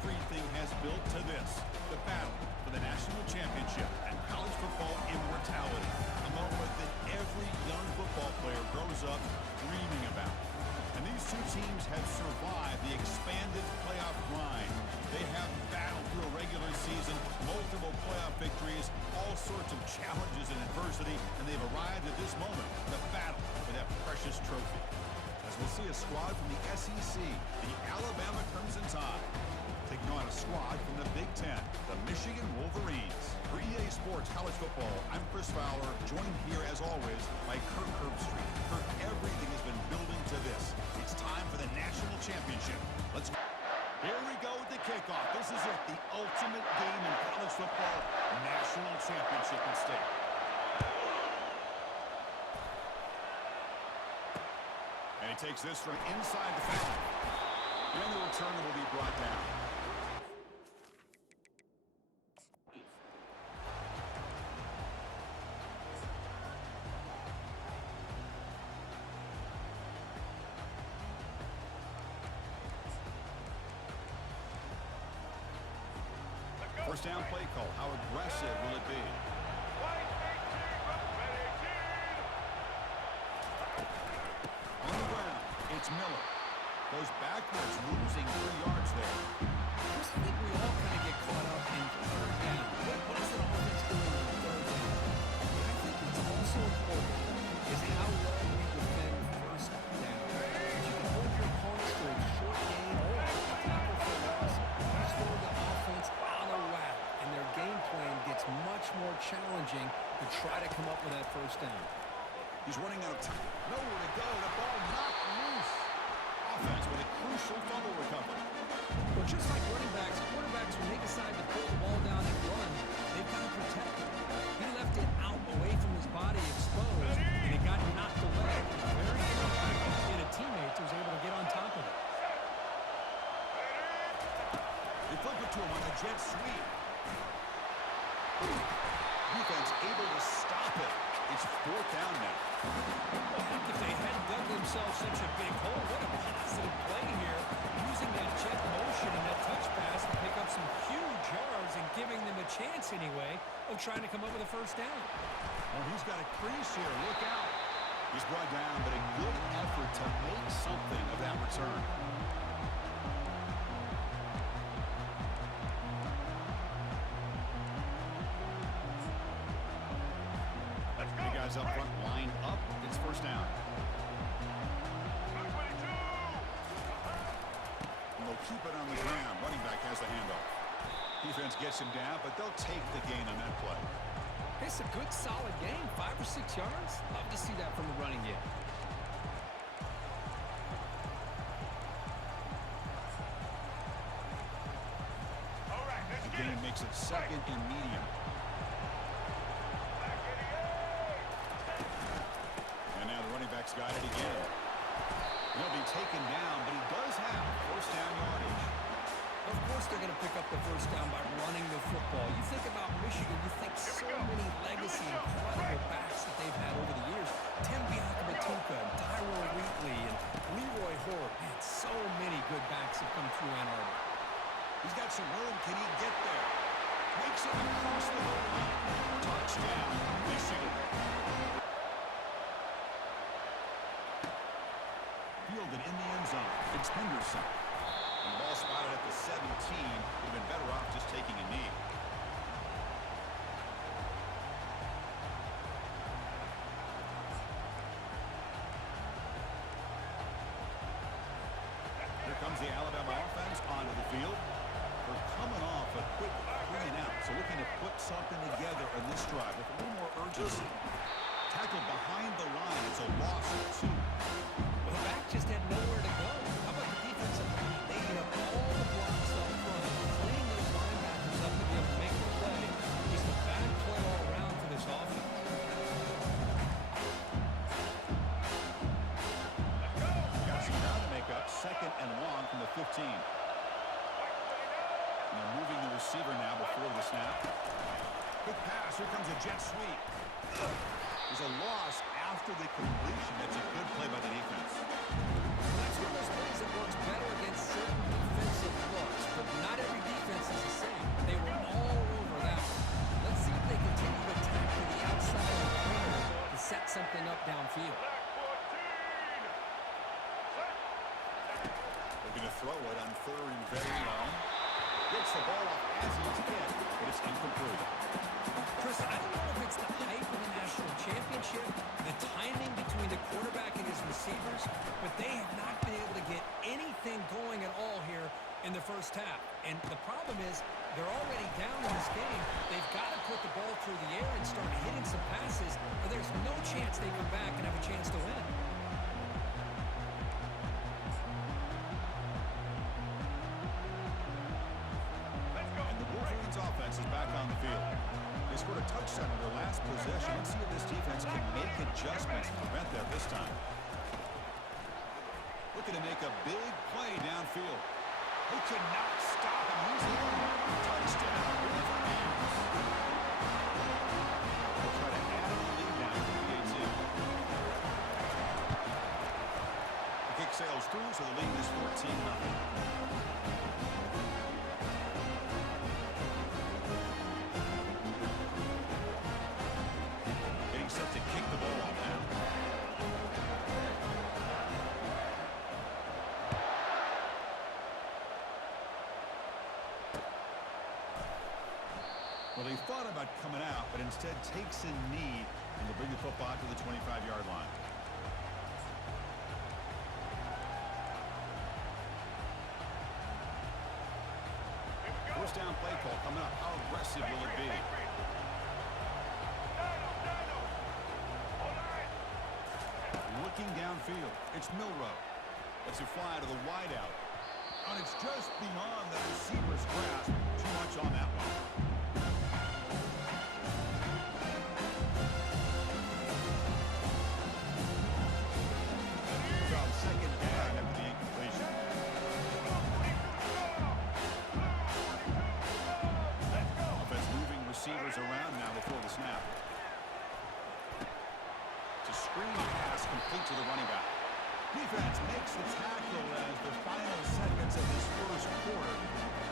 Everything has built to this, the battle for the national championship and college football immortality, a moment that every young football player grows up dreaming about. And these two teams have survived the expanded playoff grind. They have battled through a regular season, multiple playoff victories, all sorts of challenges and adversity, and they've arrived at this moment, the battle for that precious trophy. As we'll see a squad from the SEC, the Alabama Crimson Tide, taking on a squad from the Big Ten, the Michigan Wolverines. For EA Sports College Football, I'm Chris Fowler, joined here as always by Kirk Herbstreit. Kirk, everything has been building to this. It's time for the national championship. Let's go. Here we go with the kickoff. This is it, the ultimate game in college football, national championship at stake. And he takes this from inside the 5. And the returner will be brought down. First down play call. How aggressive will it be? On the ground, it's Miller. Goes backwards, losing 3 yards there. I think we all kind of get caught up in third down. What is an offense doing on third down? But I think what's also important is how well we defend first down. If you can hold your opponents to a short gain or a tackle for loss, you throw the offense out of whack, and their game plan gets much more challenging to try to come up with that first down. He's running out of time. Nowhere to go. The ball knocked loose. Offense with a crucial fumble recovery. Well, just like running backs, quarterbacks, when they decide to pull the ball down and run, they've got to protect it. He left it out away from his body exposed, and it got knocked away. Very frustrating. And a teammate was able to get on top of it. They flip it to him on the jet sweep. Defense able to stop it. It's 4th down now. Well, heck, if they hadn't dug themselves such a big hole, what a positive play here. Using that jet motion and that touch pass to pick up some huge yards and giving them a chance anyway of trying to come up with a first down. Well, he's got a crease here. Look out. He's brought down, but a good effort to make something of that return. Guys up front, lined up. It's first down. And they'll keep it on the ground. Running back has the handoff. Defense gets him down, but they'll take the gain on that play. It's a good, solid game. 5 or 6 yards. Love to see that from the running game. The gain makes it 2nd and medium. Back's got it again. He'll be taken down, but he does have first down yardage. Of course they're going to pick up the first down by running the football. You think about Michigan, you think so many legacy, incredible backs that they've had over the years. Tim Biakabatuka and Tyrone Wheatley and Leroy Hort. Man, so many good backs have come through Ann Arbor. He's got some room. Can he get there? Makes it across the goal line. Touchdown, Michigan. Fielded in the end zone. It's Henderson. And the ball spotted at the 17. Would have been better off just taking a knee. Here comes the Alabama offense onto the field. They're coming off a quick 3 and out, so looking to put something together in this drive with a little more urgency. Tackled behind the line. It's a loss of 2. Well, the back just had nowhere to go. How about the defensive line? They ate up all the blocks up front, freeing those linebackers up to be able to make the play. Just a bad play all around for this offense. Got some ground to make up. 2nd and long from the 15. And they're moving the receiver now before the snap. Good pass. Here comes a jet sweep. There's a loss after the completion. That's a good play by the defense. That's one of those plays that works better against certain defensive looks, but not every downfield. Looking to throw it on third and very long. Gets the ball off as he's hit, but it's incomplete. Chris, I don't know if it's the hype of the national championship, the timing between the quarterback and his receivers, but they have not been able to get anything going at all here in the first half. And the problem is they're already down in this game. They've got to put the ball through the air and start hitting some passes, or there's no chance they come back and have a chance to win. Offense is back on the field. They scored a touchdown in their last possession. Let's see if this defense can make adjustments to prevent that this time. Looking to make a big play downfield. They cannot stop him. He's in. Touchdown. They'll try to add on the lead down to the 18. The kick sails through, so the lead is 14-0. Set to kick the ball off now. Well, he thought about coming out, but instead takes a knee and will bring the football to the 25-yard line. First down play call coming up. How aggressive will it be? Looking downfield, it's Milrow. Lets it fly to the wideout. And it's just beyond the receiver's grasp. Too much on that one. From second down after the incompletion. Offense moving receivers around now before the snap. Screen pass complete to the running back. Defense makes the tackle as the final seconds of this first quarter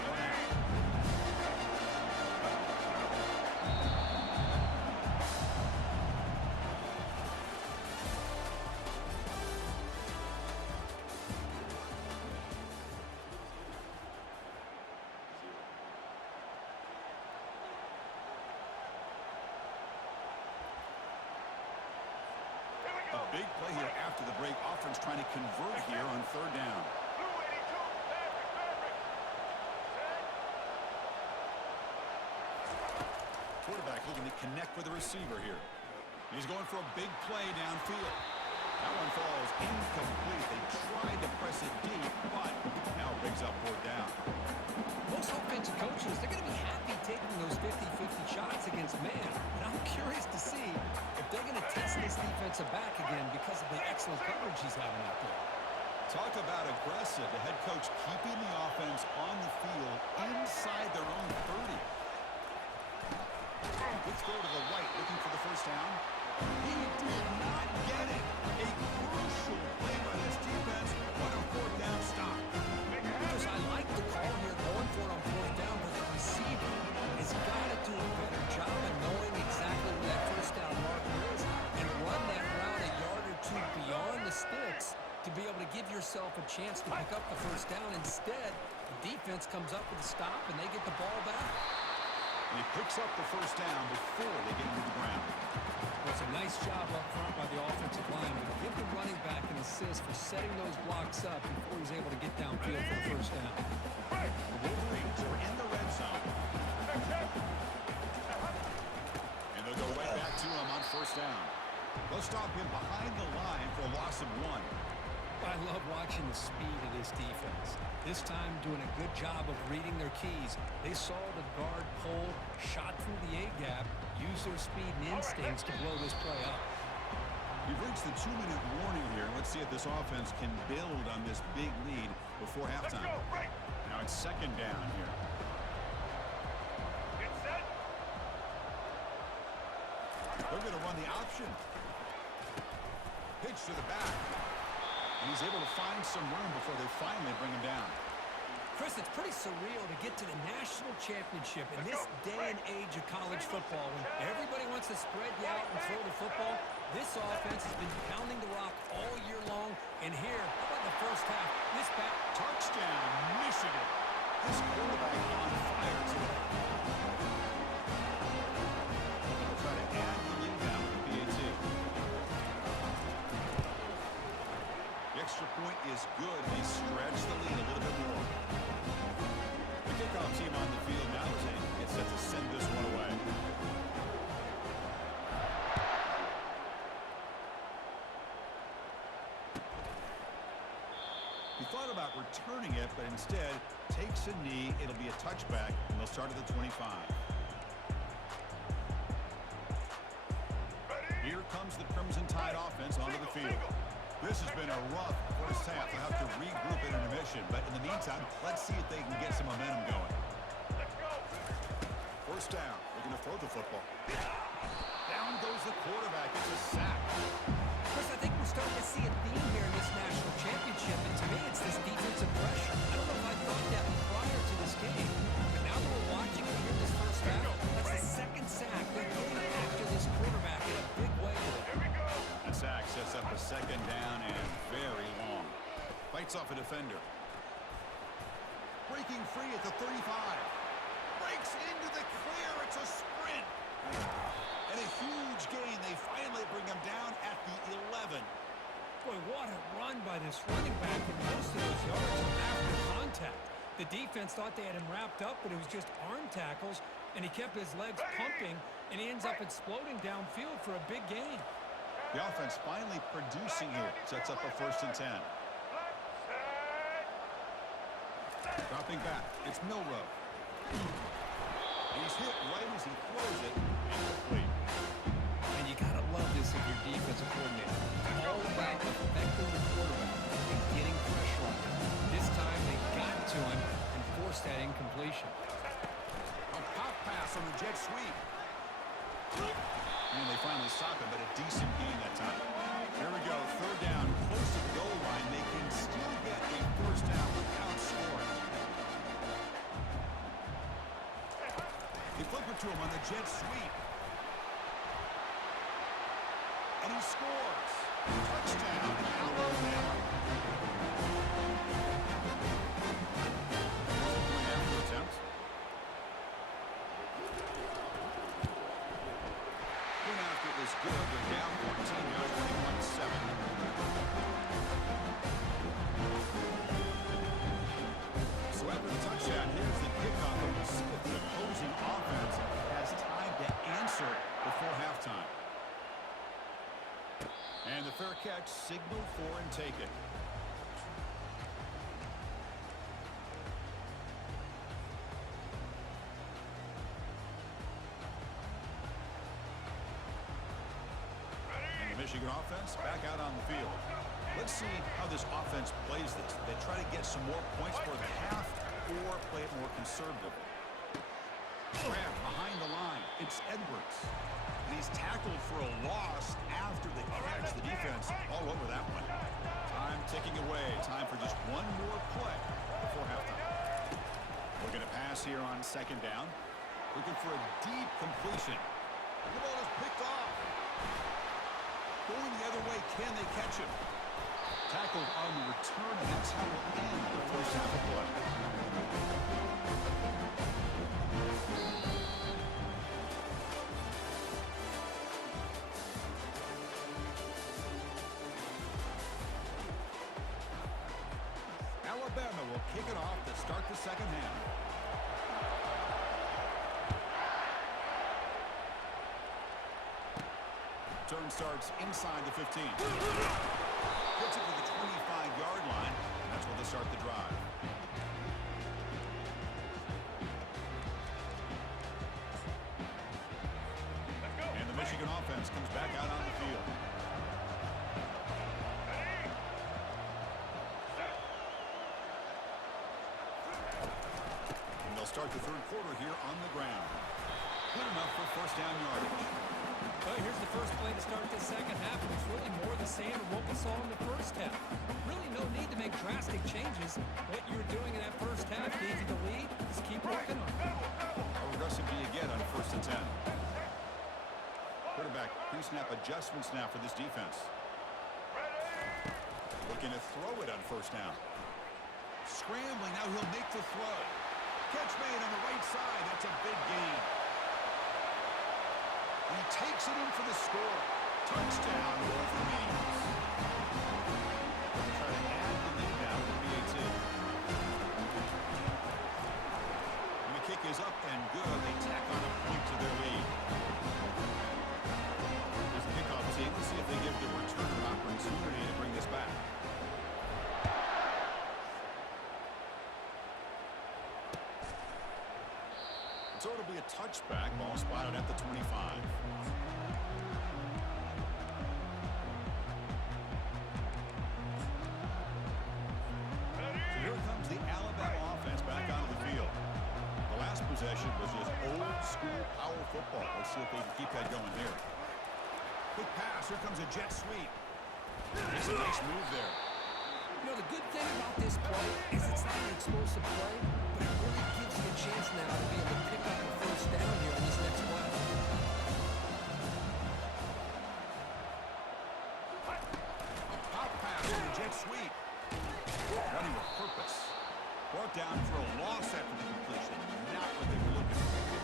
go out. Big play here after the break. Offense trying to convert here on third down. Quarterback looking to connect with the receiver here. He's going for a big play downfield. That one falls incomplete. They tried to press it deep, but now it picks up fourth down. Most offensive coaches, they're going to be happy taking those 50-50 shots against man. And I'm curious to see if they're going to test this defensive back again because of the excellent coverage he's having out there. Talk about aggressive. The head coach keeping the offense on the field inside their own 30. Let's go to the right, looking for the first down. He did not get it. A crucial play by this defense on a fourth down stop. Because I like the call here going for it on fourth down, but the receiver has got to do a better job of knowing exactly where that first down marker is and run that route a yard or two beyond the sticks to be able to give yourself a chance to pick up the first down. Instead, the defense comes up with a stop and they get the ball back. And he picks up the first down before they get into the ground. Well, it's a nice job up front by the offensive line, but give the running back an assist for setting those blocks up before he's able to get downfield for the first down. The Wolverines are in the red zone. And they'll go right back to him on first down. They'll stop him behind the line for a loss of 1. I love watching the speed of this defense. This time doing a good job of reading their keys. They saw the guard pull, shot through the A-gap, used their speed and instincts to blow this play up. We've reached the 2-minute warning here. Let's see if this offense can build on this big lead before halftime. Now it's second down here. They're going to run the option. Pitch to the back. And he's able to find some room before they finally bring him down. Chris, it's pretty surreal to get to the national championship in this day and age of college football when everybody wants to spread you out and throw the football. This offense has been pounding the rock all year long. And here, how about the first half? This back Touchdown, Michigan. This quarterback on fire today. They'll try to add the lead down with the PAT. The extra point is good. They stretch the lead a little bit more. The kickoff team on the field now as they get set to send this one away. He thought about returning it, but instead takes a knee. It'll be a touchback, and they'll start at the 25. Here comes the Crimson Tide offense onto the field. This has been a rough first half. They'll have to regroup at intermission, but in the meantime, let's see if they can get some momentum going. First down. They're going to throw the football. Down goes the quarterback. It's a sack. Chris, I think we're starting to see a theme here in this national championship, and to me, it's this defensive pressure. I don't know if I thought that prior to this game, but now that we're watching it here in this first half, that's the second sack they're getting after this quarterback in a big way today. The sack sets up a second down and very long. Fights off a defender. Breaking free at the 35. Breaks into the clear. It's a sprint. And a huge gain. They finally bring him down at the 11. Boy, what a run by this running back, and most of those yards are after contact. The defense thought they had him wrapped up, but it was just arm tackles, and he kept his legs pumping, and he ends up exploding downfield for a big gain. The offense finally producing here. Sets up a 1st and 10. Dropping back. It's Milrow. He's hit right as he throws it. Incomplete. And you got to love this if you're defensive coordinator. It's all about affecting the quarterback and getting pressure on him. This time they got to him and forced that incompletion. A pop pass on the jet sweep. And they finally stop him, but a decent gain that time. Here we go. 3rd down. Close to the goal line. They can still get a first down without scoring. They flip it to him on the jet sweep. And he scores. Touchdown, Alabama. After attempt. One after is good. They're down 14 yards, 21-7. So after the touchdown, here's the kickoff, and we'll see if the opposing offense has time to answer before halftime. And the fair catch signaled for and taken. And the Michigan offense back out on the field. Let's see how this offense plays this. They try to get some more points for the half or play it more conservatively. Grab behind the line. It's Edwards. And he's tackled for a loss after the catch. The defense all over that one. Time ticking away. Time for just one more play before halftime. We're going to pass here on 2nd down. Looking for a deep completion. The ball is picked off. Going the other way. Can they catch him? Tackled on the return, and that's how we'll end the first half of play. Alabama will kick it off to start the second half. Turn starts inside the 15. Gets it to the 25-yard line. And that's where they start the drive. And the Michigan offense comes back out on the field. And they'll start the 3rd quarter here on the ground. Good enough for 1st down yardage. Well, here's the first play to start the second half, and it's really more the same of what we saw in the first half. Really no need to make drastic changes. What you were doing in that first half gave Adjustments now for this defense. Looking to throw it on first down. Scrambling, now he'll make the throw. Catch made on the right side. That's a big gain. And he takes it in for the score. Touchdown, Wolverines. Try to add the lead now to PAT. And the kick is up and good. They tack on a point to their lead. There's the kickoff team. Let's see if they give the return an opportunity to bring this back. So it'll be a touchback. Ball spotted at the 25. So here comes the Alabama offense back onto the field. The last possession was just old school power football. Let's see if they can keep that going here. Quick pass. Here comes a jet sweep. It's a nice move there. You know, the good thing about this play is it's not an explosive play, but it really gives you a chance now to be able to pick up the first down here on this next play. A pop pass on the jet sweep. Running with purpose. Brought down for a loss after the completion. Not what they were looking for.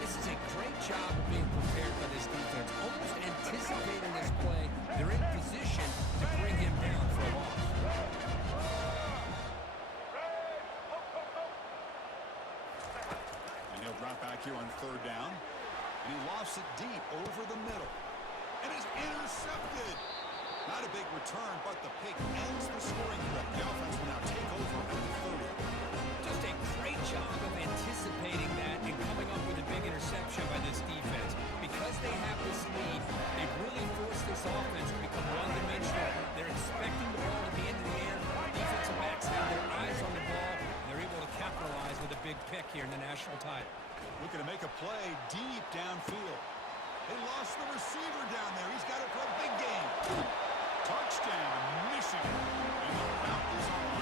This is a great job of being prepared by this defense. Almost anticipating this play. They're in position to bring him down for a loss. And he'll drop back here on third down. And he lofts it deep over the middle. And is intercepted. Not a big return, but the pick ends the scoring clip. The offense will now take over at the 30. Just a great job of anticipating that and coming up with a big interception by this defense. Because they have this lead, they've really forced this offense to become one-dimensional. They're expecting the ball to be into the air. Defensive backs have their eyes on the ball. They're able to capitalize with a big pick here in the national title. Looking to make a play deep downfield. They lost the receiver down there. He's got it for a big game. Touchdown, Michigan. And the route is on.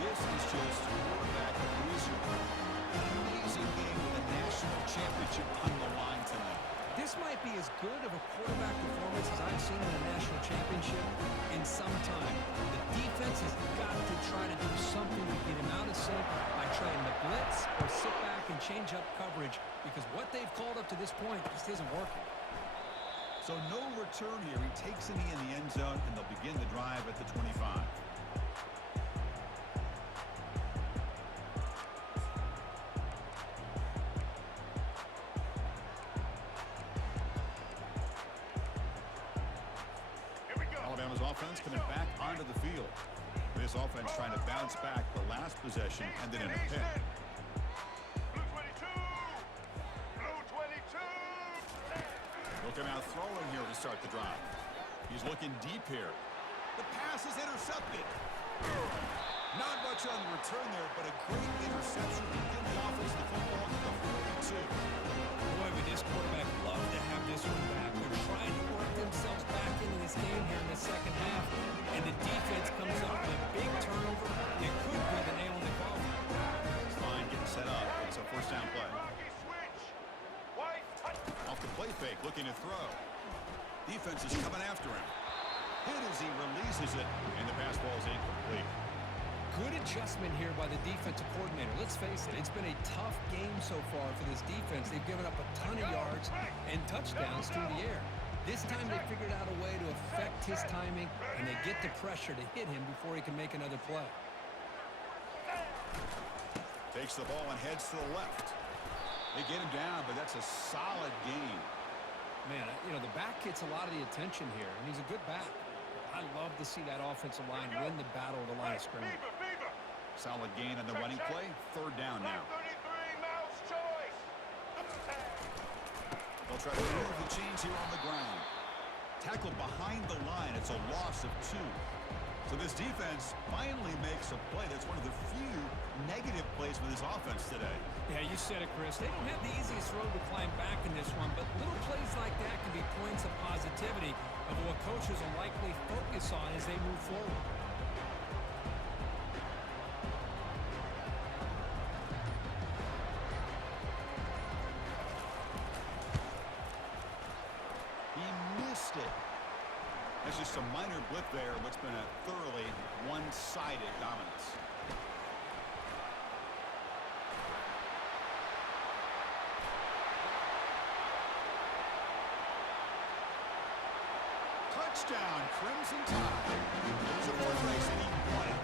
This is just quarterback wizard. An amazing game with a national championship on the line tonight. This might be as good of a quarterback performance as I've seen in a national championship in some time. The defense has got to try to do something to get him out of sync by trying to blitz or sit back and change up coverage, because what they've called up to this point just isn't working. So no return here. He takes it in the end zone, and they'll begin the drive at the 25. Alabama's offense coming back onto the field. This offense trying to bounce back the last possession, ended in a pick. Looking out throwing here to start the drive. He's looking deep here. The pass is intercepted. Not much on the return there, but a great interception to give the offense the football to the 42. Boy, would this quarterback love to have this one back. They're trying to work themselves back into this game here in the second half, and the defense comes up with a big turnover. It could be the nail in the coffin. It's fine, getting set up. It's a first down play. Off the play fake, looking to throw. Defense is coming after him. Hit as he releases it, and the pass ball is incomplete. Good adjustment here by the defensive coordinator. Let's face it, it's been a tough game so far for this defense. They've given up a ton of yards and touchdowns through the air. This time they figured out a way to affect his timing, and they get the pressure to hit him before he can make another play. Takes the ball and heads to the left. They get him down, but that's a solid gain. Man, you know, the back gets a lot of the attention here, and he's a good back. I love to see that offensive line win the battle of the line of scrimmage. Solid gain on the running play. Third down now. They'll try to move the chains here on the ground. Tackled behind the line. It's a loss of 2. So this defense finally makes a play. That's one of the few negative plays for this offense today. Yeah, you said it, Chris. They don't have the easiest road to climb back in this one, but little plays like that can be points of positivity of what coaches will likely focus on as they move forward. He Just a minor blip there, what's been a thoroughly one-sided dominance. Touchdown, Crimson Tide. It was a foot race and he won it.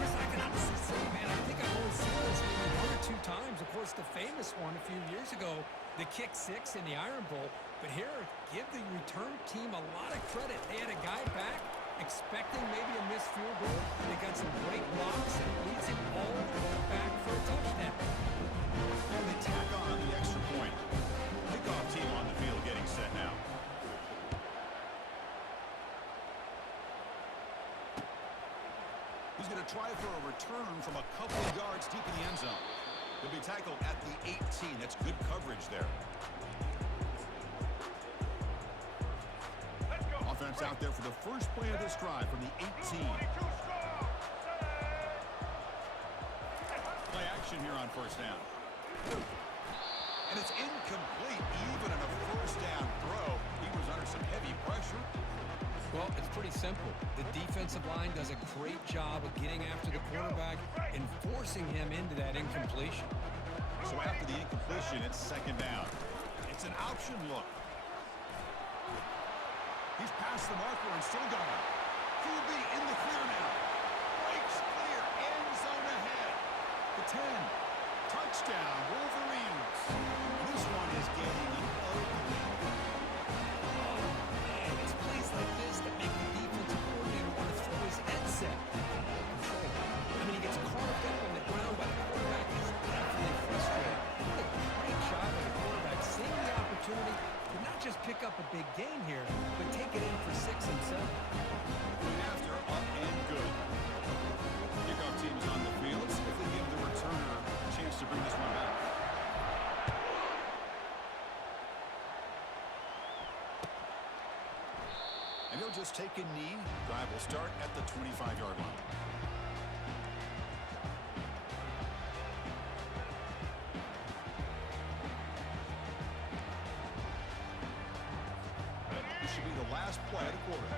Chris, I can honestly say, man, I think I've only seen this maybe one or two times. Of course, the famous one a few years ago, the kick six in the Iron Bowl. But here, give the return team a lot of credit. They had a guy back expecting maybe a missed field goal. They got some great blocks and leads it all the way back for a touchdown. And they tack on the extra point. Kickoff team on the field getting set now. He's going to try for a return from a couple of yards deep in the end zone. He'll be tackled at the 18. That's good coverage there. Offense out there for the first play of this drive from the 18. Play action here on first down. And it's incomplete even in a first down throw. He was under some heavy pressure. Well, it's pretty simple. The defensive line does a great job of getting after the quarterback and forcing him into that incompletion. So after the incompletion, it's second down. It's an option look. He's past the marker and still going. QB in the clear now. Breaks clear. End zone ahead. The 10. Touchdown, Wolverines. This one is getting ugly. Man, it's plays like this that make the defensive coordinator want to throw his headset. Control. I mean, he gets carved up on the ground by the quarterback. He's definitely frustrated. What a great job by the quarterback, seeing the opportunity to not just pick up a big gain here, but take it in for 6 and 7. After up and good. Kickoff team is on the field. Let's see if they give the returner a chance to bring this one back. And he'll just take a knee. Drive will start at the 25-yard line. This should be the last play of the quarter.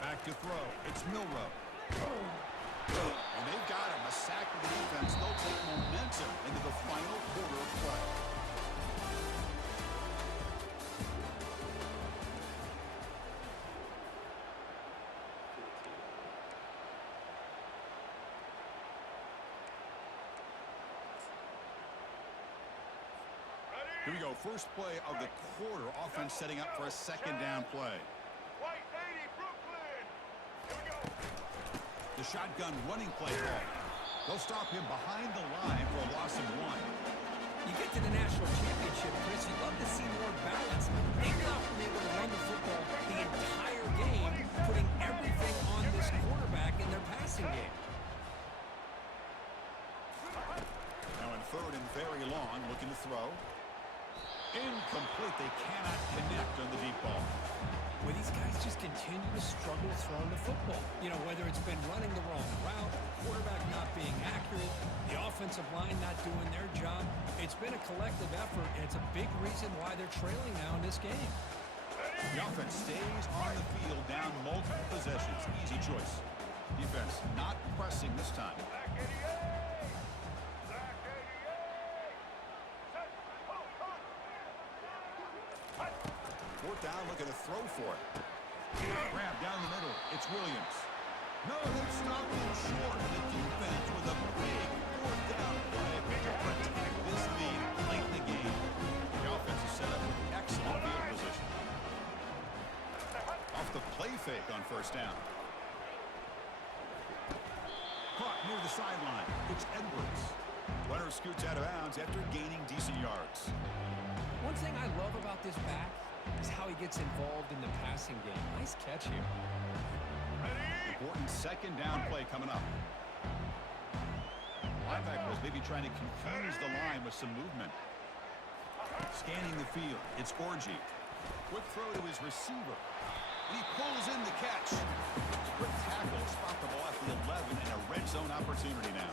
Back to throw. It's Milrow. And they've got him. A sack of the defense. They'll take momentum into the final quarter of play. Here we go. First play of the quarter. Offense setting up for a second down play. The shotgun running play call. They'll stop him behind the line for a loss of 1. You get to the national championship, Chris, you'd love to see more balance. They've not been able to run the football the entire game, putting everything on this quarterback in their passing game. Now in third and very long, looking to throw. Incomplete. They cannot connect on the deep ball. Well, these guys just continue to struggle throwing the football. You know, whether it's been running the wrong route, quarterback not being accurate, the offensive line not doing their job. It's been a collective effort, and it's a big reason why they're trailing now in this game. The offense stays on the field down multiple possessions. Easy choice. Defense not pressing this time. Fourth down, looking to throw for it. Grab down the middle. It's Williams. No, they've stopped him short. The defense with a big fourth down play to protect this lead late in the game. The offense is set up with excellent field position. Off the play fake on first down. Caught near the sideline. It's Edwards. Runner scoots out of bounds after gaining decent yards. One thing I love about this back is how he gets involved in the passing game. Nice catch here. Important second down play coming up. Linebackers maybe trying to confuse the line with some movement. Scanning the field. It's Orgy. Quick throw to his receiver. And he pulls in the catch. Quick tackle. Spot the ball at the 11 and a red zone opportunity now.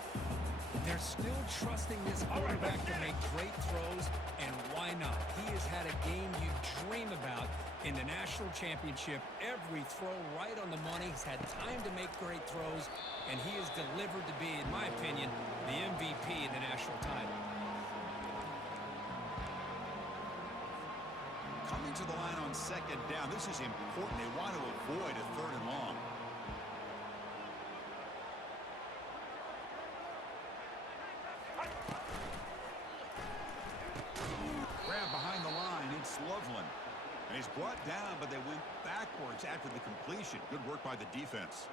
They're still trusting this quarterback to make great throws, and why not? He has had a game you dream about in the national championship. Every throw right on the money. He's had time to make great throws, and he has delivered to be, in my opinion, the MVP in the national title. Coming to the line on second down, this is important. They want to avoid a third and long. Grab behind the line, it's Loveland. And he's brought down, but they went backwards after the completion. Good work by the defense.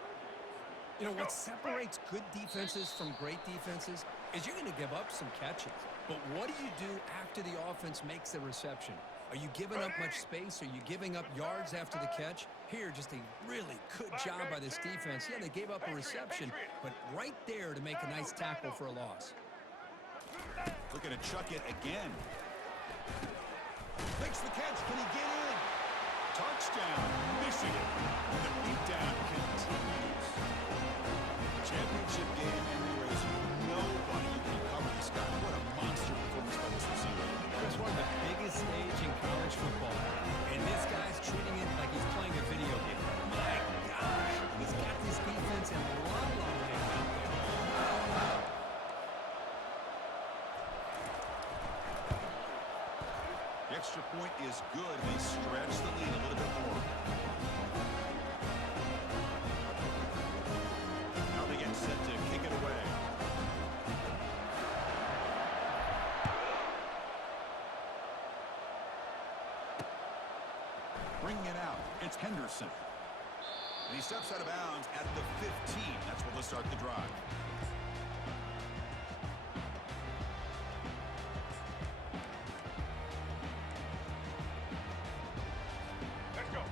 You know, what separates good defenses from great defenses is you're going to give up some catches. But what do you do after the offense makes the reception? Are you giving up much space? Are you giving up yards after the catch? Here, just a really good job by this defense. Yeah, they gave up a reception, but right there to make a nice tackle for a loss. Looking to chuck it again. Makes the catch. Can he get in? Touchdown, Michigan. The beatdown continues. Championship game, and there is nobody who can cover this guy. What a monster performance by this receiver. It's one of the biggest stage in college football, and this guy's treating it like he's playing a video game. My gosh, he's got this defense in la-la land out there. The extra point is good. They stretch the lead a little bit more. Now they get set to kick it away. Bringing it out, it's Henderson. And he steps out of bounds at the 15. That's where they'll start the drive.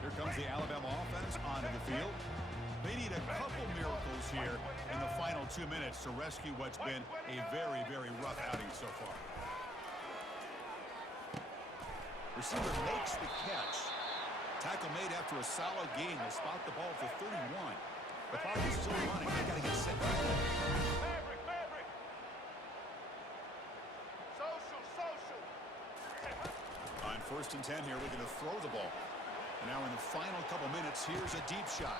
Here comes the Alabama offense onto the field. They need a couple miracles here in the final 2 minutes to rescue what's been a very, very rough outing so far. Receiver makes the catch. Tackle made after a solid gain. They'll spot the ball for 31. The clock is still running. They got to get set quickly. On 1st and 10 here, we're going to throw the ball. And now in the final couple minutes, here's a deep shot.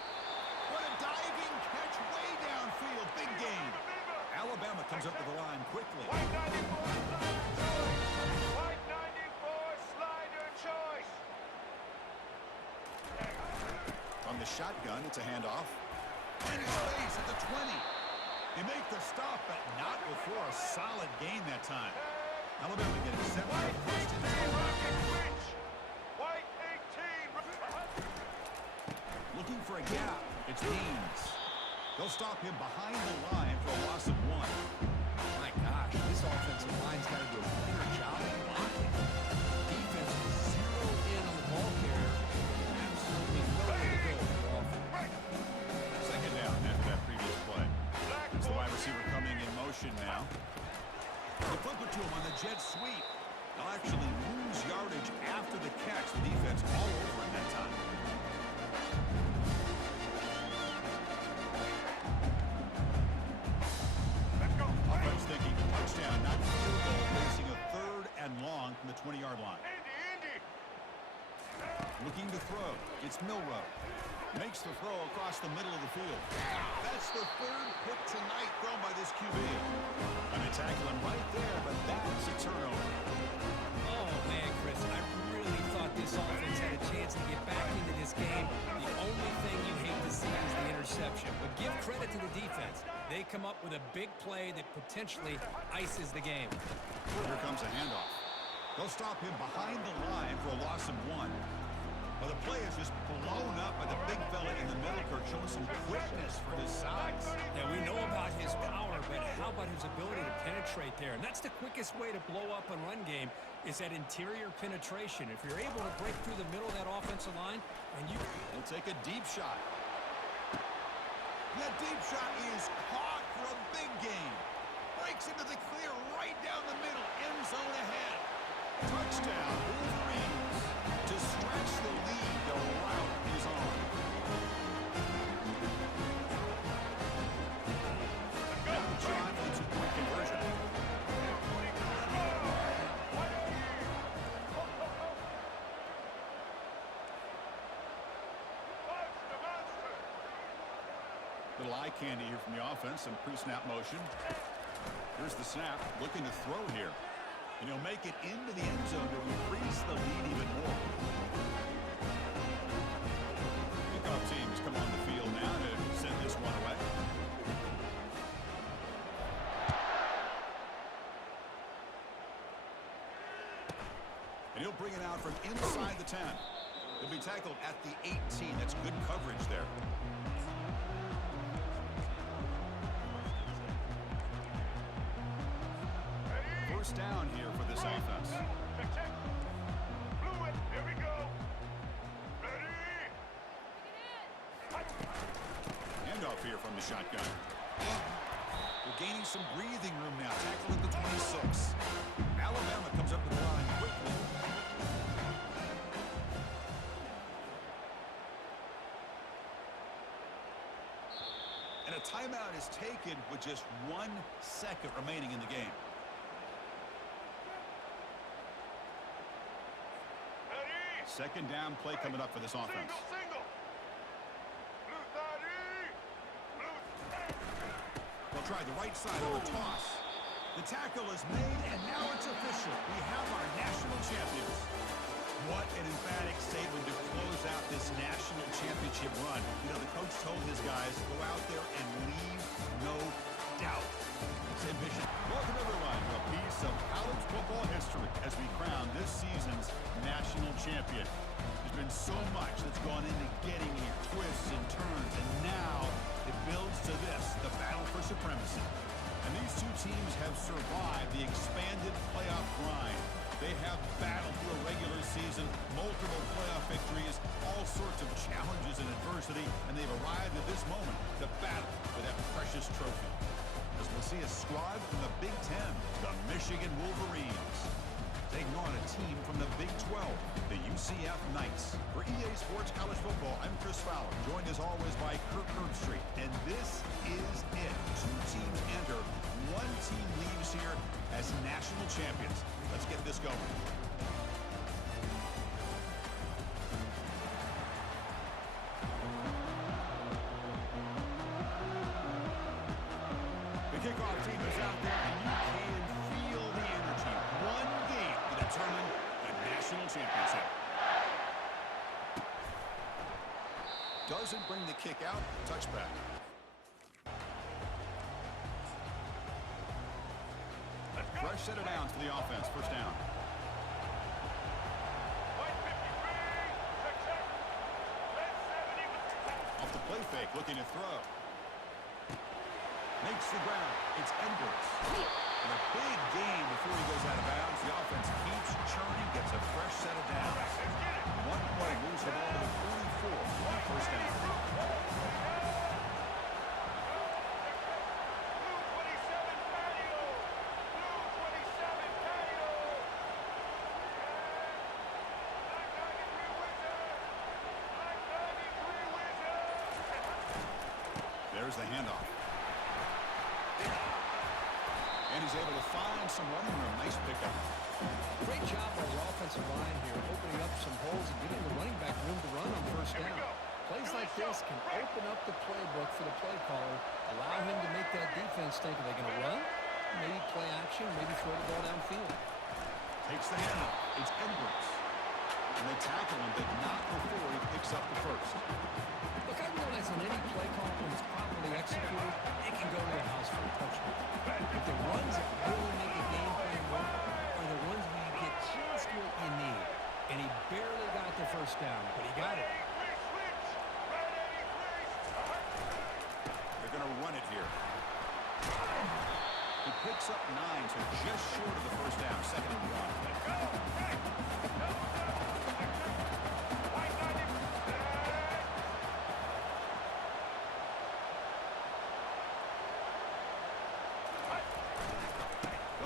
What a diving catch way downfield. Big game. Alabama comes up to the line quickly. White 94 slider choice. From the shotgun, it's a handoff. In his face at the 20. They make the stop, but not before a solid gain that time. Alabama getting set for the 1st and 10. White 18. Looking for a gap. It's Haynes. They'll stop him behind the line for a loss of 1. My gosh, this offensive line's got to do a better job of blocking. Defense is zeroed in on the ball carrier. Absolutely nowhere to go for offense. Second down after that previous play. It's the wide receiver coming in motion now. They flip it to him on the jet sweep. They'll actually lose yardage after the catch. The defense all over in that time. Offense thinking touchdown, not field goal, facing a 3rd and long from the 20-yard line. Looking to throw. It's Milrow. Makes the throw across the middle of the field. That's the 3rd pick tonight thrown by this QB. And they tackle him right there, but that's a turnover. Oh, man, Chris, I really thought this offense had a chance to get back into this game. The only thing you hate to see is the interception. But give credit to the defense. They come up with a big play that potentially ices the game. Here comes a handoff. They'll stop him behind the line for a loss of 1. Well, the play is just blown up by the big fella in the middle, Kurt, showing some quickness for his size. Yeah, we know about his power, but how about his ability to penetrate there? And that's the quickest way to blow up a run game is that interior penetration. If you're able to break through the middle of that offensive line, and you... He'll take a deep shot. That deep shot is caught for a big gain. Breaks into the clear right down the middle, end zone ahead. Touchdown, Wolverines. To stretch the lead, the route is on. Now the shot, the 2-point conversion. Little eye candy here from the offense, some pre-snap motion. Here's the snap, looking to throw here. And he'll make it into the end zone to increase the lead even more. Kickoff teams come on the field now to send this one away. And he'll bring it out from inside the 10. He'll be tackled at the 18. That's good coverage there. First down here for this offense. Check. Blew it. Here we go. Ready? Handoff here from the shotgun. We're gaining some breathing room now. Tackle at the 26. Alabama comes up to the line quickly. And a timeout is taken with just 1 second remaining in the game. Ready? Second down play coming up for this offense. Single. Blue 30. Blue. They'll try the right side over toss. The tackle is made, and now it's official. We have our national champions. What an emphatic statement to close out this national championship run. You know, the coach told his guys, go out there and leave no doubt. It's ambition. Welcome, everyone, to a piece of college football history as we crown this season's national champion. There's been so much that's gone into getting here, twists and turns, and now it builds to this, the battle for supremacy. And these two teams have survived the expanded playoff grind. They have battled through a regular season, multiple playoff victories, all sorts of challenges and adversity, and they've arrived at this moment, the battle for that precious trophy. As we'll see a squad from the Big Ten, the Michigan Wolverines, taking on a team from the Big 12, the UCF Knights. For EA Sports College Football, I'm Chris Fowler, joined as always by Kirk Herbstreit. And this is it. 2 teams enter, 1 team leaves here as national champions. Let's get this going. The kickoff team is out there, and you can feel the energy. 1 game to determine the national championship. Doesn't bring the kick out. Touchback. Fresh set of downs for the offense. First down. Off the play fake, looking to throw. Makes the ground. It's Edwards. And a big gain before he goes out of bounds. The offense keeps churning, gets a fresh set of downs. 1 play moves the ball to the 44 on first down. There's the handoff. And he's able to find some running room. Nice pickup. Great job by the offensive line here, opening up some holes and giving the running back room to run on first down. Plays like this can open up the playbook for the play caller, allow him to make that defense think, are they going to run? Maybe play action, maybe throw the ball downfield. Takes the handoff. It's Edwards. And they tackle him, but not before he picks up the first. Look, I realize on any play call, when it's properly executed, it can go to the house for a touchdown. But the runs that really make a game plan work are the ones where you get just what you need. And he barely got the first down, but he got it. They're going to run it here. He picks up 9, so just short of the first down. Second and 1.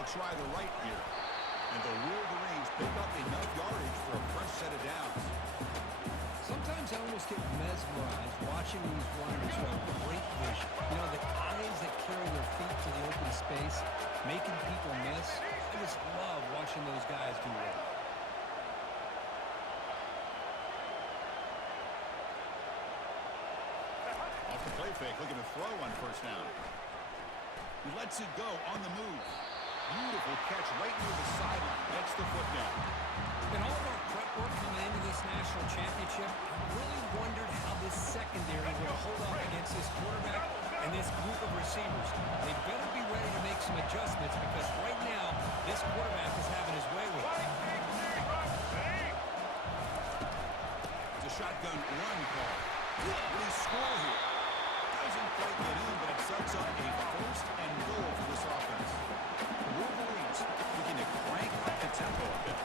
Try the right here. And the Wolverines pick up enough yardage for a fresh set of downs. Sometimes I almost get mesmerized watching these runners who have great vision. You know, the eyes that carry their feet to the open space, making people miss. I just love watching those guys do that. Off the play fake, looking to throw on first down. He lets it go on the move. Beautiful catch right near the sideline. Gets the foot down. In all of our prep work coming into this national championship, I really wondered how this secondary will hold up against this quarterback and this group of receivers. They better be ready to make some adjustments because right now, this quarterback is having his way with it. It's a shotgun run call. Will he score here? Doesn't quite get in, but it sets up a first and goal for this offense. The Wolverines looking to crank up the tempo a bit.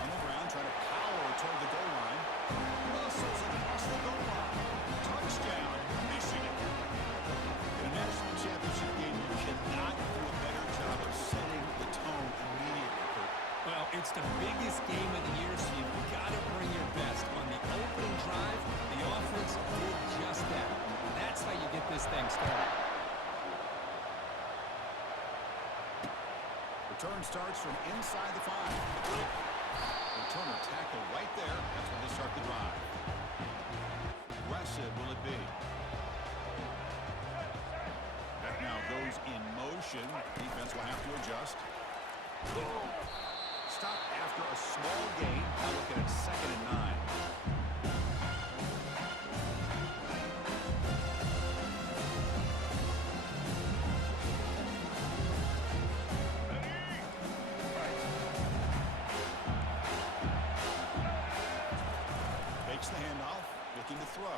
On the ground, trying to power toward the goal line. Muscles across the goal line. Touchdown, Michigan. In a national championship game, you cannot do a better job of setting the tone immediately, Kurt. Well, it's the biggest game of the year, so you've got to bring your best. On the opening drive, the offense did just that. That's how you get this thing started. Return starts from inside the 5. Returner tackle right there. That's where they start the drive. Aggressive will it be? That now goes in motion. Defense will have to adjust. Stop after a small gain. Now looking at 2nd and 9. Takes the handoff, looking to throw.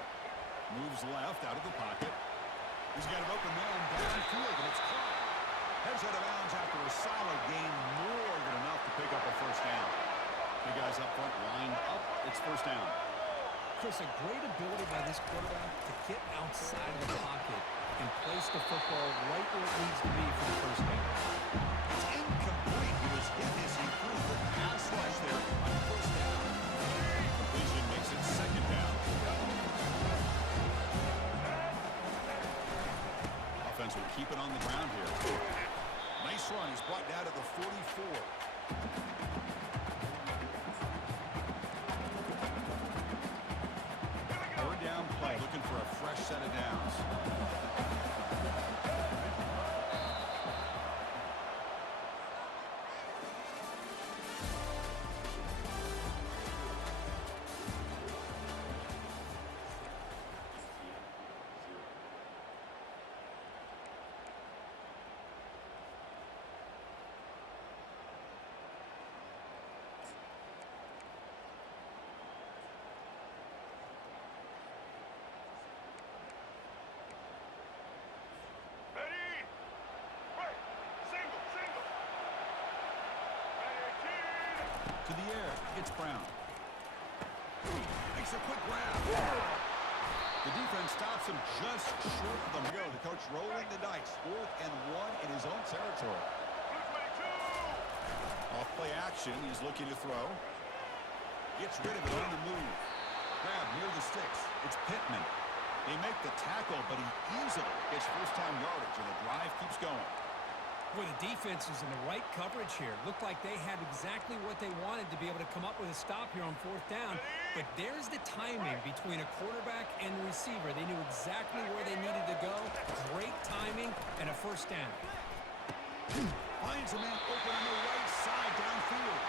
Moves left out of the pocket. He's got an open man downfield, and it's caught. Heads out of bounds after a solid gain, more than enough to pick up a first down. The guys up front lined up. It's first down. Chris, a great ability by this quarterback to get outside of the pocket and place the football right where it needs to be for the first down. It's incomplete. He was hit as he threw the pass rush there on first down. Completion makes it 2nd down. Offense will keep it on the ground here. Nice run. He's brought down to the 44. Third down play, looking for a fresh set of downs. To the air, it's Brown. Makes a quick grab. The defense stops him just short of the middle. The coach rolling the dice. 4th and 1 in his own territory. Off play action, he's looking to throw. Gets rid of it on the move. Grab near the sticks. It's Pittman. They make the tackle, but he easily gets first-down yardage, and the drive keeps going. Boy, the defense is in the right coverage here. Looked like they had exactly what they wanted to be able to come up with a stop here on 4th down. But there's the timing between a quarterback and the receiver. They knew exactly where they needed to go. Great timing and a first down. Finds a man open on the right side downfield.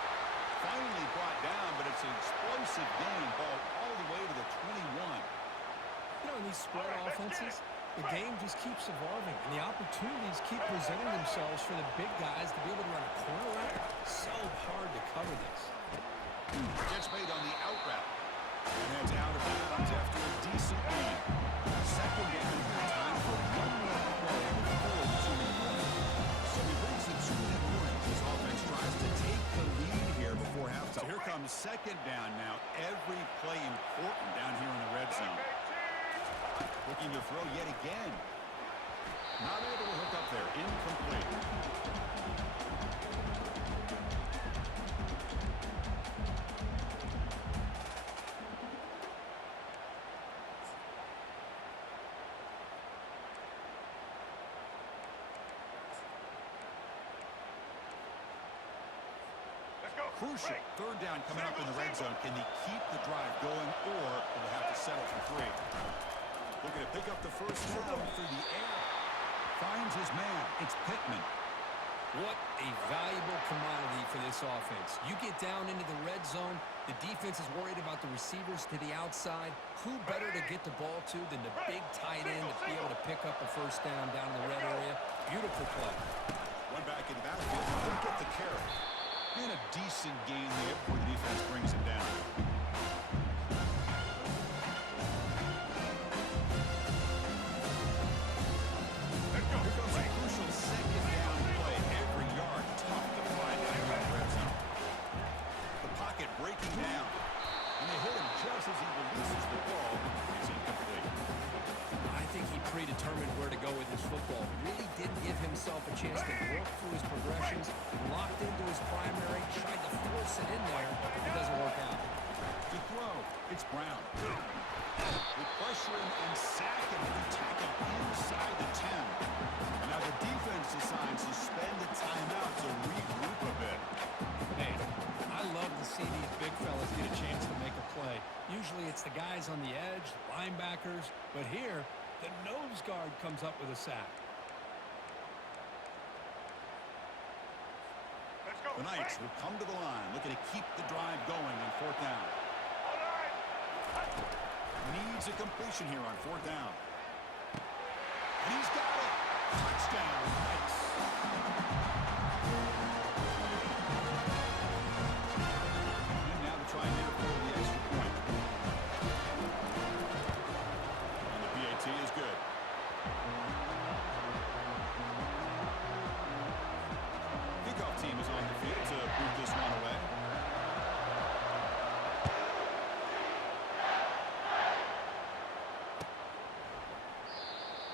Finally brought down, but it's an explosive gain. Ball all the way to the 21. You know, in these spread offenses, the game just keeps evolving, and the opportunities keep presenting themselves for the big guys to be able to run a corner route. So hard to cover this. Gets made on the out route. And heads out of bounds after a decent lead. 2nd down here. Time for one more play before the 2-minute warning. So he brings the 2-minute warning. This offense tries to take the lead here before halftime. So here comes 2nd down now. Every play important down here in the red zone. Looking to throw yet again. Not able to hook up there. Incomplete. Crucial. 3rd down coming up in the red zone. Can they keep the drive going, or will they have to settle for 3? Looking to pick up the first down through the air. Finds his man. It's Pittman. What a valuable commodity for this offense. You get down into the red zone, the defense is worried about the receivers to the outside. Who better to get the ball to than the big tight end to be able to pick up a first down in the red area? Beautiful play. One back in the backfield. He'll get the carry. And a decent gain there before the defense brings him down. Let's go. Here comes a crucial second down play. Every yard tough to find in the red zone. The pocket breaking down. And they hit him just as he releases the ball. It's incomplete. I think he predetermined where to go with his football. Really did give himself a chance to work through his progressions, locked into his primary, tried to force it in there. It doesn't work out. To throw, it's Brown. They pressure him and sack him and tackle inside the 10. And now the defense decides to spend the timeout to regroup a bit. Hey, I love to see these big fellas get a chance to make a play. Usually it's the guys on the edge, linebackers, but here, the nose guard comes up with a sack. Let's go. The Knights will come to the line, looking to keep the drive going on fourth down. All right. Needs a completion here on fourth down. And he's got it. Touchdown, Knights. And now to try and hit for the extra point. And the PAT is good. Kickoff team is on the field to boot this one away.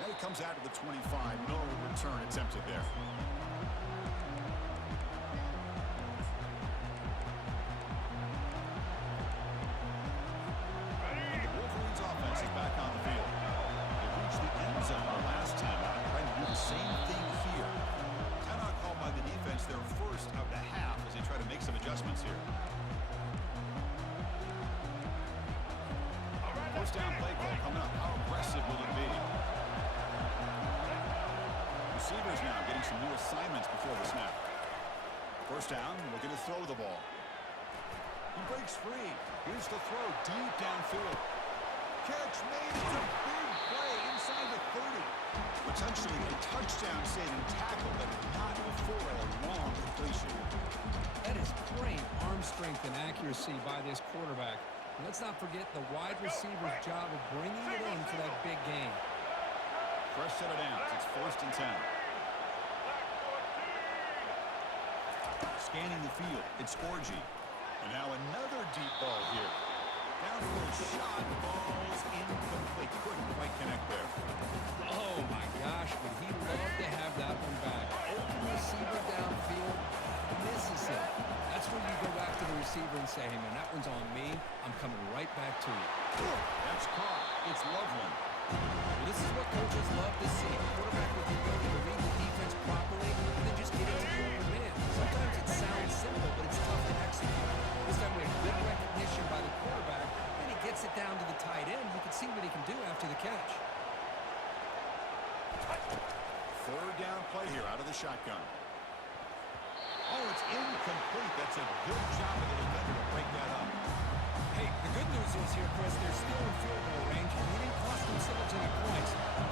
And it comes out of the 25. No return attempted there. And the Wolverines offense is back on the field. They reached the end zone the last time out. Trying to do the same thing here. Timeout called by the defense, their first of the half, as they try to make some adjustments here. First down play call coming up. How aggressive will it be? Receivers now getting some new assignments before the snap. First down, looking to throw the ball. He breaks free. Here's the throw deep downfield. Catch made. It's a big play inside the 30. Potentially a touchdown-saving tackle, but not before a long completion. That is great arm strength and accuracy by this quarterback. And let's not forget the wide receiver's job of bringing it in for that big gain. Fresh set of downs. It's first and 10. Scanning the field. It's Orgy. And now another deep ball here. Downfield shot falls incomplete. Couldn't quite connect there. Oh my gosh, would he love to have that one back. Open receiver downfield, misses him. That's when you go back to the receiver and say, hey man, that one's on me. I'm coming right back to you. That's caught. It's Loveland. Well, this is what coaches love to see. A quarterback with the ability to read the defense properly and then just get into the open man. Sometimes it sounds simple, but it's tough to execute. This time we have good recognition by the quarterback, and he gets it down to the tight end. You can see what he can do after the catch. Third down play here out of the shotgun. Oh, it's incomplete. That's a good job of the defender to break that up. Hey, the good news is here, Chris, they're still in field goal range, and they didn't cost themselves any points. But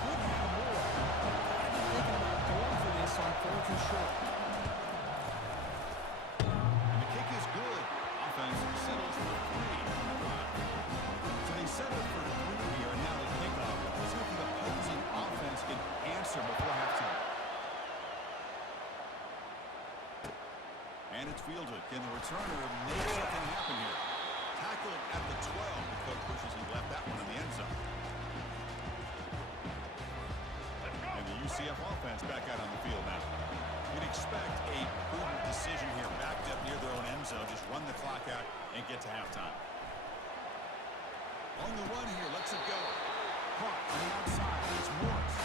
they could have more. They've got to be thinking about going for this on fourth and short. And the kick is good. Offense settles for 3 on the drive. So they settle for 3 here, and now the kickoff. Let's see if the opposing offense can answer before halftime. And it's fielded. Can the returner make something happen here? Tackled at the 12. The coach wishes he left that one in the end zone. And the UCF offense back out on the field now. You'd expect a prudent decision here, backed up near their own end zone. Just run the clock out and get to halftime. On the run here, lets it go. Caught on the outside. It's Morris.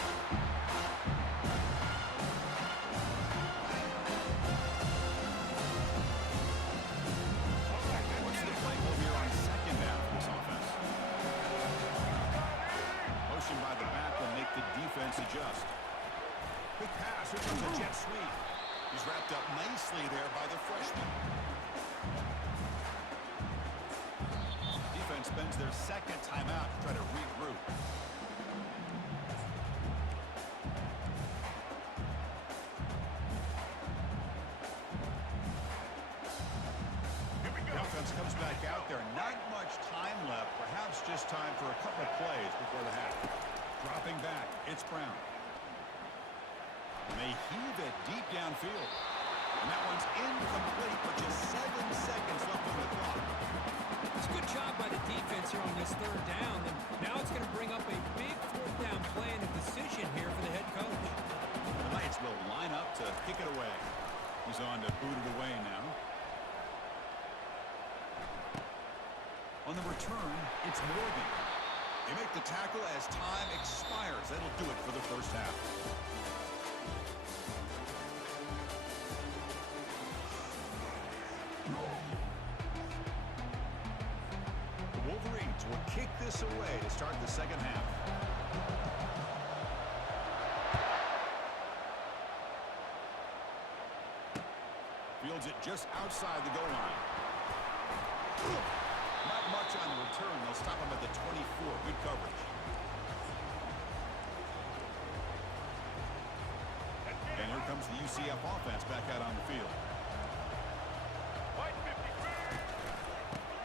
What's the play call here on second down for this offense? adjust. Quick pass. Here comes a jet sweep. He's wrapped up nicely there by the freshman. Defense spends their second timeout to try to regroup. The offense comes back out there. Not much time left. Perhaps just time for a couple plays before the half. Dropping back. It's Brown. And they heave it deep downfield. And that one's incomplete with just 7 seconds left on the clock. It's a good job by the defense here on this third down. And now it's going to bring up a big fourth down play and a decision here for the head coach. The Knights will line up to kick it away. He's on to boot it away now. On the return, it's Morgan. They make the tackle as time expires. That'll do it for the first half. The Wolverines will kick this away to start the second half. Fields it just outside the goal line. Not much on the return. They'll stop him at the 24. Good coverage. And here comes the UCF offense back out on the field.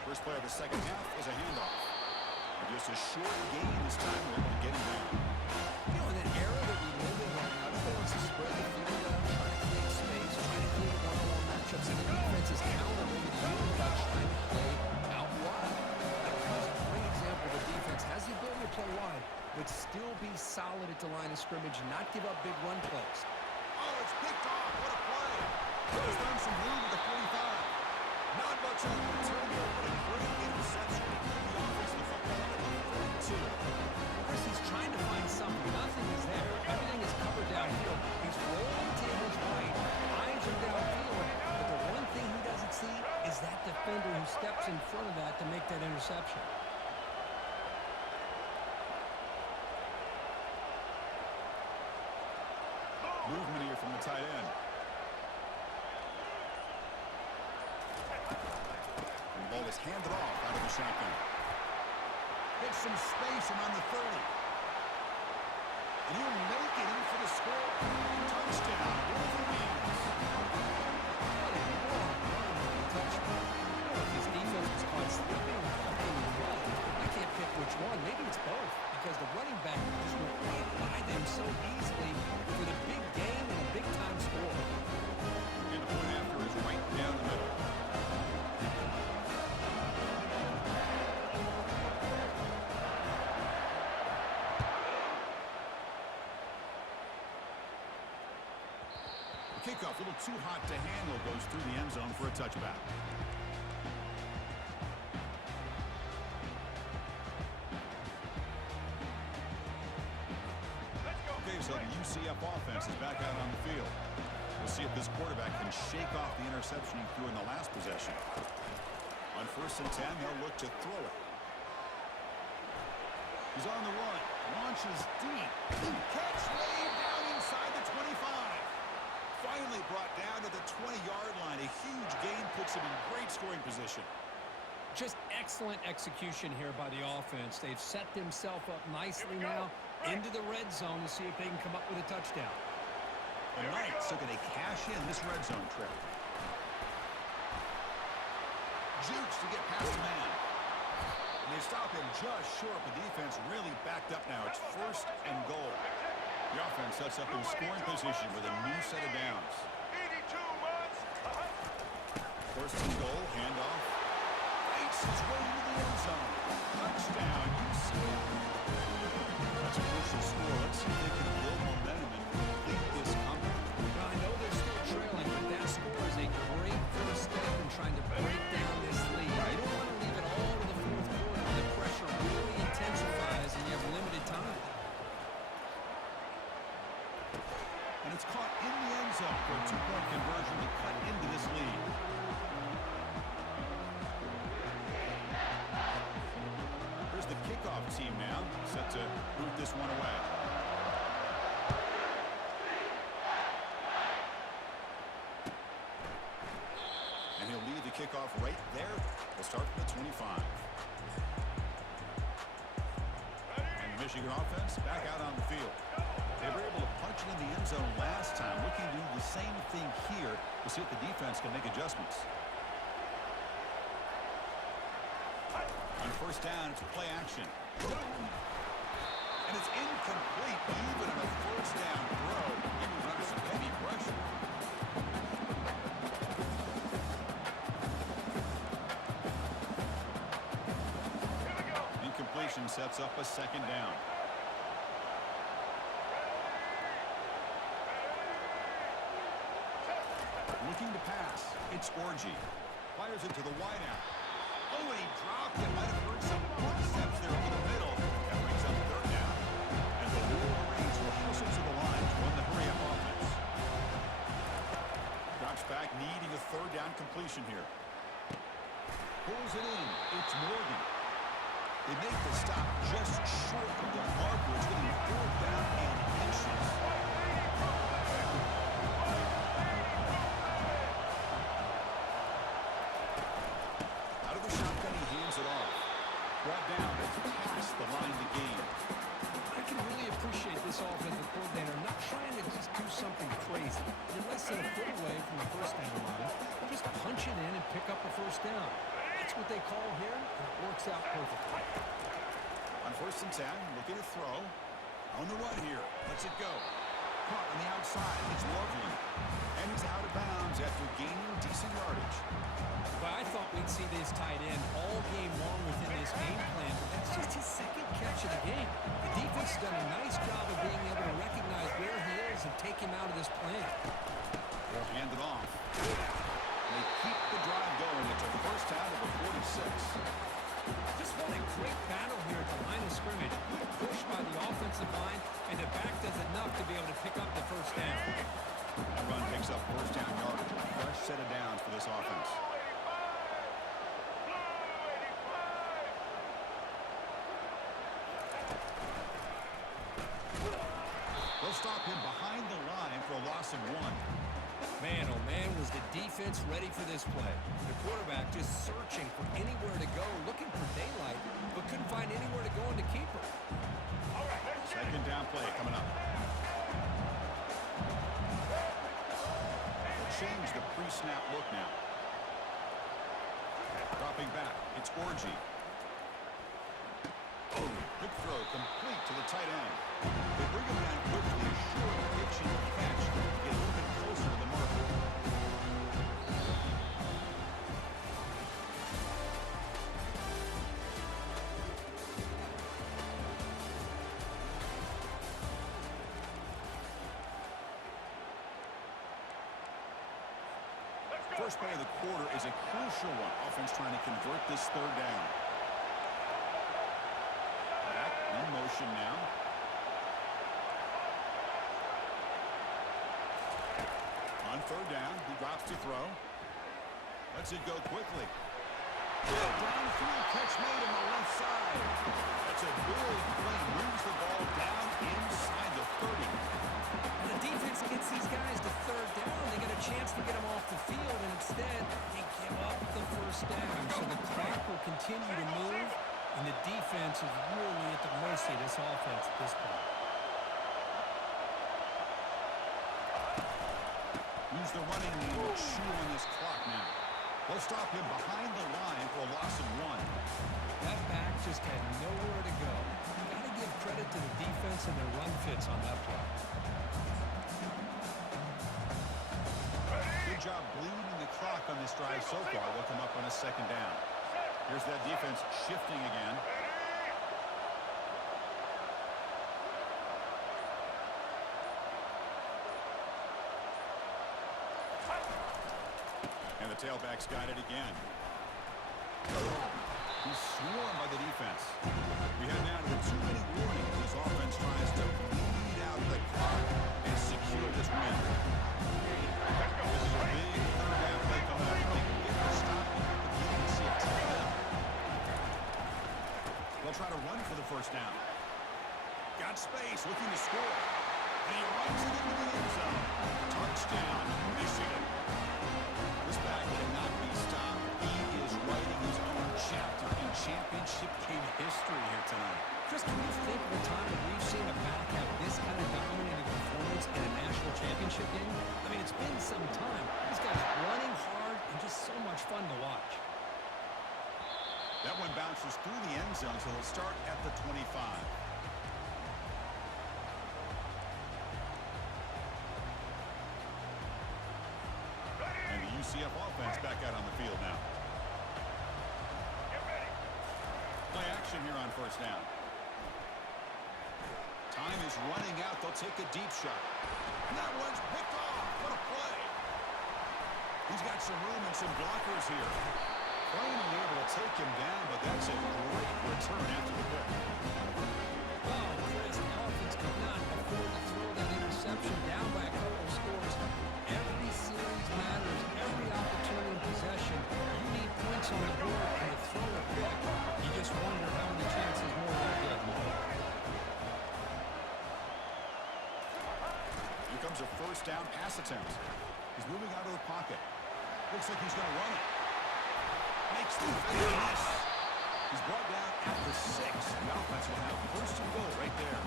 First play of the second half is a handoff. And just a short gain this time. They're able to get him down. You know, in an era that we live in right now, everyone wants to spread the field out, trying to create space, trying to create one-on-one matchups, and the defense is countering the field about trying to play out wide. Now, here's a great example. The defense has the ability to play wide, but still be solid at the line of scrimmage, not give up big run plays. Oh, it's picked off. What a play. He's done some room with the 45. Not much on the return there, but a great interception. The offensive football at 32. Chris, he's trying to find something. Nothing is there. Everything is covered downfield. He's rolling to his right. Eyes are downfield. But the one thing he doesn't see is that defender who steps in front of that to make that interception. Movement here from the tight end. And the ball is handed off out of the shotgun. Gets some space around the 30. And he'll make it in for the score. Touchdown, Wolverines. What a long run for the touchdown. I don't know if his defense was caught slipping or blocking or what. I can't pick which one. Maybe it's both. Because the running back just went right by them so easily for the big game and a big-time score. And the point after is right down the middle. The kickoff, a little too hot to handle, goes through the end zone for a touchback. So the UCF offense is back out on the field. We'll see if this quarterback can shake off the interception he threw in the last possession. On 1st and 10, they'll look to throw it. He's on the run. Launches deep. Catch laid down inside the 25. Finally brought down to the 20-yard line. A huge gain puts him in great scoring position. Just excellent execution here by the offense. They've set themselves up nicely now into the red zone to see if they can come up with a touchdown. The Knights are going to cash in this red zone trip. Jukes to get past the man. And they stop him just short. The defense really backed up now. It's 1st and goal. The offense sets up in scoring position with a new set of downs. 82 months. 1st and goal, handoff. Fights his way into the end zone. Touchdown, UCF. That's a crucial score. Let's see if they can build momentum and complete this comeback. Well, I know they're still trailing, but that score is a great first step in trying to break down this lead. You don't want to leave it all to the fourth quarter when the pressure really intensifies and you have limited time. And it's caught in the end zone for a 2-point conversion to cut into this lead. Here's the kickoff team now, set to boot this one away. off right there. We'll start from the 25. And the Michigan offense back out on the field. They were able to punch it in the end zone last time. Looking to do the same thing here to see if the defense can make adjustments. On first down, it's play action. And it's incomplete even on a first down throw. He was under some heavy pressure. Incompletion sets up a second down. Looking to pass. It's Orgy. Fires it to the wideout. Oh, and he dropped it. Might have heard some footsteps there over the middle. That brings up third down. And the Wolverines will hustle to the line to run the hurry-up offense. Drops back, needing a third down completion here. Pulls it in. It's Morgan. They make the stop just short of the marker. It's going to be fourth down and inches. Out of the shotgun, he hands it off. Brought down past the line to gain. I can really appreciate this offensive coordinator not trying to just do something crazy. You're less than a foot away from the first down line. Just punch it in and pick up a first down. That's what they call here, and it works out perfectly. On first and 10, looking to throw. On the run here. Lets it go. Caught on the outside. It's Lovely. And he's out of bounds after gaining decent yardage. Well, I thought we'd see this tight end all game long within this game plan, but that's just his second catch of the game. The defense has done a nice job of being able to recognize where he is and take him out of this plan. They'll hand it off. They keep the drive going. It's a first down of the 46. Just what a great battle here at the line of scrimmage. Good push by the offensive line, and the back does enough to be able to pick up the first down. That run picks up first down yardage. A fresh set of downs for this offense. They'll stop him behind the line for a loss of 1. Man, oh man, was the defense ready for this play. The quarterback just searching for anywhere to go, looking for daylight, but couldn't find anywhere to go in the keeper. Second down play coming up. They'll change the pre-snap look now. Dropping back, it's Orgy. Quick throw complete to the tight end. They bring him down quickly, a short pitching catch to get a little bit closer to the marker. First play of the quarter is a crucial one. Offense trying to convert this third down. Back in motion now. On third down, he drops to throw. Lets it go quickly. Downfield catch made on the left side. That's a big play. Moves the ball down inside the 30. When the defense gets these guys to third down, they get a chance to get them off the field, and instead they give up the first down. So the clock will continue to move, and the defense is really at the mercy of this offense at this point. Use the running game to chew on this clock now. They'll stop him behind the line for a loss of 1. That back just had nowhere to go. You got to give credit to the defense and their run fits on that play. Good job bleeding the clock on this drive so far. They'll come up on a second down. Here's that defense shifting again. And the tailback's got it again. He's swarmed by the defense. We head now to the 2-minute warning as this offense tries to bleed out the clock and secure this win. This is a big third down play coming up. They can get the stop and have the lead and see it tie up. They'll try to run for the first down. Got space, looking to score. And he runs it into the end zone. Touchdown, Michigan. This back cannot be stopped. He writing his own chapter in championship game history here tonight. Chris, can you think of a time when we've seen a back have this kind of dominating performance in a national championship game? I mean, it's been some time. This guy's running hard and just so much fun to watch. That one bounces through the end zone, so he'll start at the 25. And the UCF offense back out on the field now. Get ready. Play action here on first down. Time is running out. They'll take a deep shot. And that one's picked off. What a play. He's got some room and some blockers here. Finally able to take him down, but that's a great return after the pick. Oh, Chris, the offense could not afford to throw that interception down by a couple of scores. Every series matters. Every opportunity possession. You need points on the board, and to throw a pick, you just wonder how many chances more they'll get. Here comes a first down pass attempt. He's moving out of the pocket. Looks like he's going to run it. Makes the defender miss. He's brought down at the 6. The offense will have first and goal right there.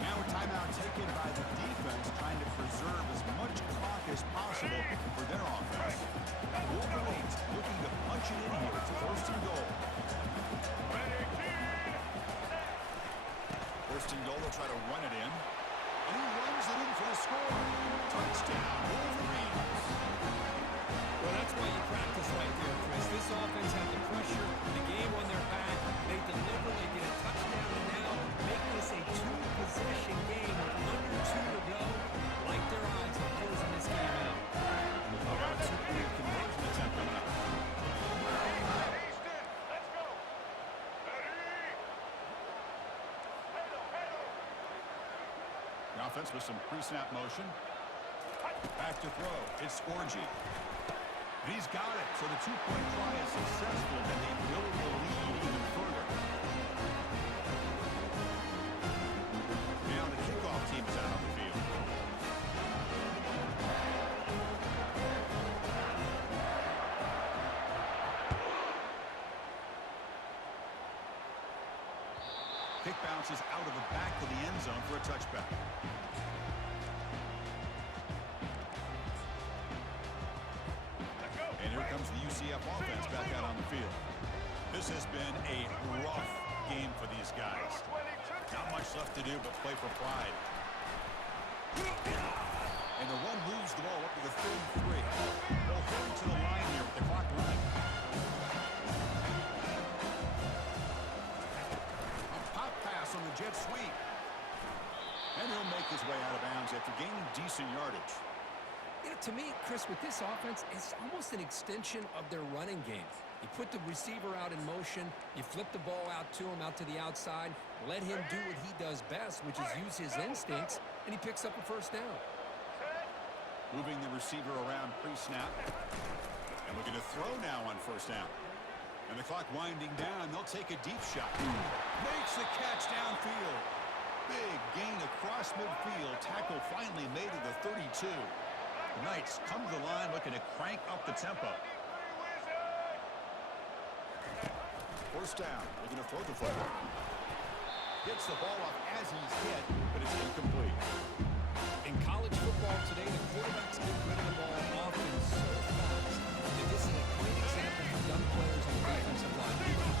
Now a timeout taken by the defense, trying to preserve as much clock as possible for their offense. Wolverines looking to punch it in here. It's first and goal. Ready, kid. First and goal, they'll try to run it in. And he runs it in for the score. Touchdown, Wolverines. Well, that's why you practice right there, Chris. This offense had the pressure, the game on their back. They deliver, they get a touchdown, and now make this a two-possession game with under 2 to go. Like their odds of closing this game out. A two-point conversion attempt coming up. Easton, let's go. Ready. The offense with some pre-snap motion. Back to throw. It's Orgy. And he's got it. So the two-point try is successful, and they build the lead even further. Now the kickoff team is out on the field. Kick bounces out of the back of the end zone for a touchback. And here comes the UCF offense back out on the field. This has been a rough game for these guys. Not much left to do but play for pride. And the one moves the ball up to the 33. They'll hurry to the line here with the clock running. A pop pass on the jet sweep. And he'll make his way out of bounds after gaining decent yardage. You know, to me, Chris, with this offense, it's almost an extension of their running game. You put the receiver out in motion, you flip the ball out to him, out to the outside, let him do what he does best, which is use his instincts, and he picks up a first down. Moving the receiver around pre-snap. And looking to throw now on first down. And the clock winding down, they'll take a deep shot. Makes the catch downfield. Big gain across midfield. Tackle finally made to the 32. The Knights come to the line looking to crank up the tempo. First down, looking to throw the football. Gets the ball off as he's hit, but it's incomplete. In college football today, the quarterbacks get rid of the ball often so fast that this is a great example for young players on the defensive line.